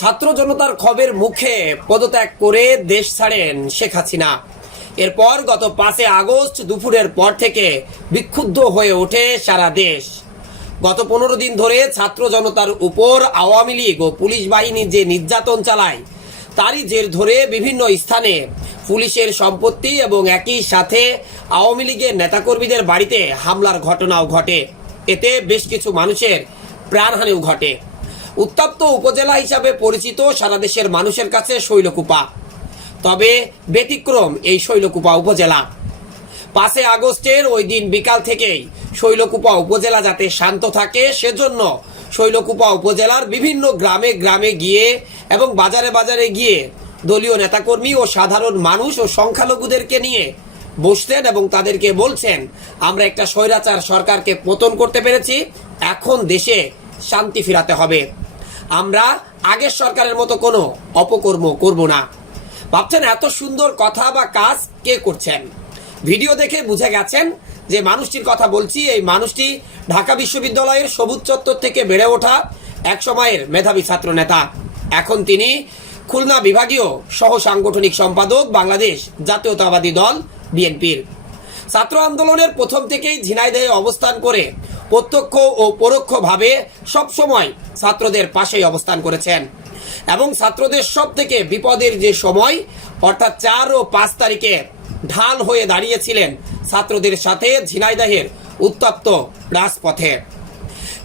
ছাত্র জনতার ক্ষোভের মুখে পদত্যাগ করে দেশ ছাড়েন শেখ হাসিনা। এরপর গত 5 আগস্ট দুপুরের পর থেকে বিক্ষুব্ধ হয়ে ওঠে সারা দেশ। গত 15 দিন ধরে ছাত্র জনতার উপর আওয়ামী লীগ ও পুলিশ বাহিনী যে নির্যাতন চালায়, তারই জের ধরে বিভিন্ন স্থানে পুলিশের সম্পত্তি এবং একই সাথে আওয়ামী লীগের নেতাকর্মীদের বাড়িতে হামলার ঘটনাও ঘটে। এতে বেশ কিছু মানুষের প্রাণহানিও ঘটে। উত্তপ্ত উপজেলা হিসাবে পরিচিত সারা দেশের মানুষের কাছে শৈলকুপা। তবে ব্যতিক্রম এই শৈলকুপা উপজেলা। 5 আগস্টের ওই দিন বিকাল থেকেই শৈলকুপা উপজেলা যাতে শান্ত থাকে, সেজন্য শৈলকুপা উপজেলার বিভিন্ন গ্রামে গ্রামে গিয়ে এবং বাজারে বাজারে গিয়ে দলীয় নেতাকর্মী ও সাধারণ মানুষ ও সংখ্যালঘুদেরকে নিয়ে বসতেন এবং তাদেরকে বলছেন, আমরা একটা স্বৈরাচার সরকারকে পতন করতে পেরেছি, এখন দেশে শান্তি ফিরাতে হবে, আমরা আগের সরকারের মতো কোনো অপকর্ম করব না। ভাবছেন এত সুন্দর কথা বা কাজ কে করছেন? ভিডিও দেখে বুঝে গেছেন যে মানুষটির কথা বলছি। এই মানুষটি ঢাকা বিশ্ববিদ্যালয়ের সবুজ চত্বর থেকে বেড়ে ওঠা এক সময়ের মেধাবী ছাত্র নেতা। এখন তিনি খুলনা বিভাগীয় সহ সাংগঠনিক সম্পাদক, বাংলাদেশ জাতীয়তাবাদী দল বিএনপির। ছাত্র আন্দোলনের প্রথম থেকেই ঝিনাইদহে অবস্থান করে প্রত্যক্ষ ও পরোক্ষভাবে সবসময় ছাত্রদের পাশেই অবস্থান করেছেন এবং ছাত্রদের সব থেকে বিপদের যে সময় অর্থাৎ 4 ও 5 তারিখে ঢাল হয়ে দাঁড়িয়েছিলেন ছাত্রদের সাথে ঝিনাইদহের উত্তপ্ত রাজপথে।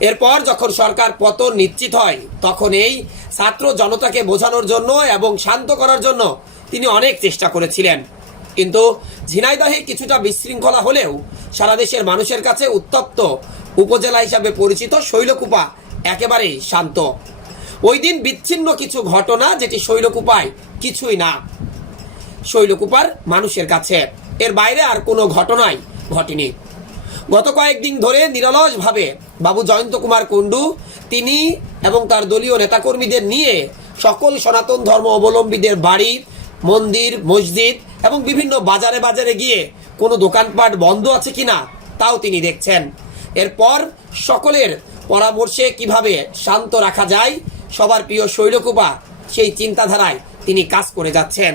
এরপর যখন সরকার পতন নিশ্চিত হয়, তখন এই ছাত্র জনতাকে বোঝানোর জন্য এবং শান্ত করার জন্য তিনি অনেক চেষ্টা করেছিলেন। কিন্তু ঝিনাইদহে কিছুটা বিশৃঙ্খলা হলেও সারা দেশের মানুষের কাছে উত্তপ্ত উপজেলা হিসাবে পরিচিত শৈলকুপা একেবারেই শান্ত। ওই দিন বিচ্ছিন্ন কিছু ঘটনা, যেটি শৈলকুপায় কিছুই না শৈলকুপার মানুষের কাছে, এর বাইরে আর কোনো ঘটনাই ঘটেনি। গত কয়েকদিন ধরে নিরলসভাবে বাবু জয়ন্ত কুমার কুণ্ডু তিনি এবং তার দলীয় নেতাকর্মীদের নিয়ে সকল সনাতন ধর্ম অবলম্বীদের বাড়ি, মন্দির, মসজিদ এবং বিভিন্ন বাজারে বাজারে গিয়ে কোনো দোকানপাট বন্ধ আছে কিনা তাও তিনি দেখছেন। এরপর সকলের পরামর্শে কিভাবে শান্ত রাখা যায়, সবার প্রিয় শৈলকুপা, সেই চিন্তাধারায় তিনি কাজ করে যাচ্ছেন।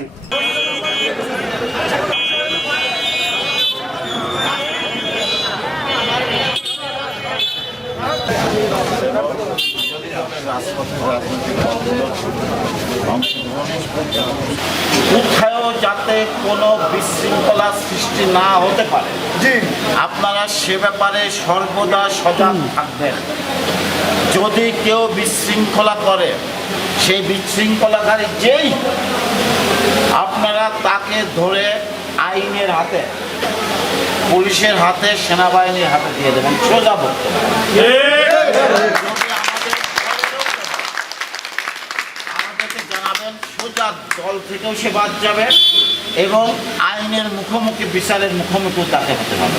কোথাও যাতে কোনো বিশৃঙ্খলা সৃষ্টি না হতে পারে, আপনারা সে ব্যাপারে সর্বদা সজাগ থাকবেন। যদি কেউ বিশৃঙ্খলা করে, সেই বিশৃঙ্খলাকারী যেই, আপনারা তাকে ধরে আইনের হাতে, পুলিশের হাতে, সেনাবাহিনীর হাতে দিয়ে দেবেন, সোজা বলতে। জানাবেন, সোজা দল থেকেও সে বাদ যাবে এবং আইনের মুখোমুখি, বিচারের মুখোমুখি তাকে হতে হবে।